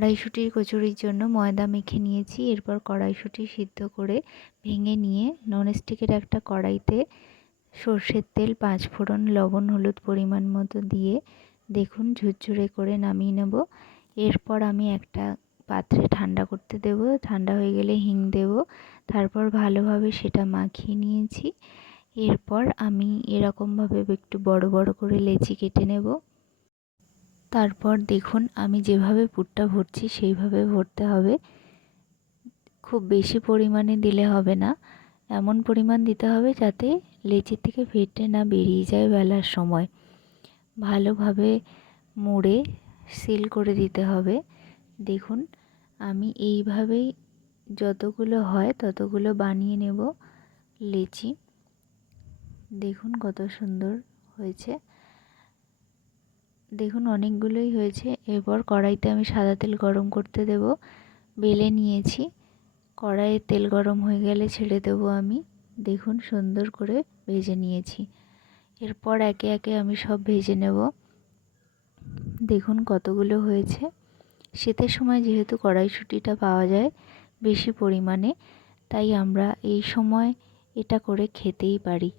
কড়াইশুঁটির কচুরির জন্য ময়দা মেখে নিয়েছি। এরপর কড়াইশুঁটি সিদ্ধ করে ভেঙে নিয়ে ননস্টিকের একটা কড়াইতে সর্ষের তেল, পাঁচ ফোড়ন, লবণ, হলুদ পরিমাণ মতো দিয়ে দেখুন ঝুরঝুরে করে নামিয়ে নেব। এরপর আমি একটা পাত্রে ঠান্ডা করতে দেব। ঠান্ডা হয়ে গেলে হিং দেব। তারপর ভালোভাবে সেটা মাখিয়ে নিয়েছি। এরপর আমি এরকমভাবে একটু বড় বড় করে লেচি কেটে নেব। তারপর দেখুন আমি যেভাবে পুরটা ভরছি সেইভাবে ভরতে হবে। খুব বেশি পরিমাণে দিলে হবে না। এমন পরিমাণ দিতে হবে যাতে লেচি থেকে ফেটে না বেরিয়ে যায় বেলার সময়। ভালোভাবে মুড়ে সিল করে দিতে হবে। দেখুন আমি এইভাবেই যতগুলো হয় ততগুলো বানিয়ে নেব লেচি। দেখুন কত সুন্দর হয়েছে। দেখুন, অনেকগুলোই হয়েছে। এরপর কড়াইতে আমি সাদা তেল গরম করতে দেব। বেলে নিয়েছি। কড়াইয়ে তেল গরম হয়ে গেলে ছেড়ে দেবো আমি। দেখুন, সুন্দর করে ভেজে নিয়েছি। এরপর একে একে আমি সব ভেজে নেব। দেখুন, কতগুলো হয়েছে। শীতের সময় যেহেতু কড়াইশুঁটিটা পাওয়া যায় বেশি পরিমাণে, তাই আমরা এই সময় এটা করে খেতেই পারি।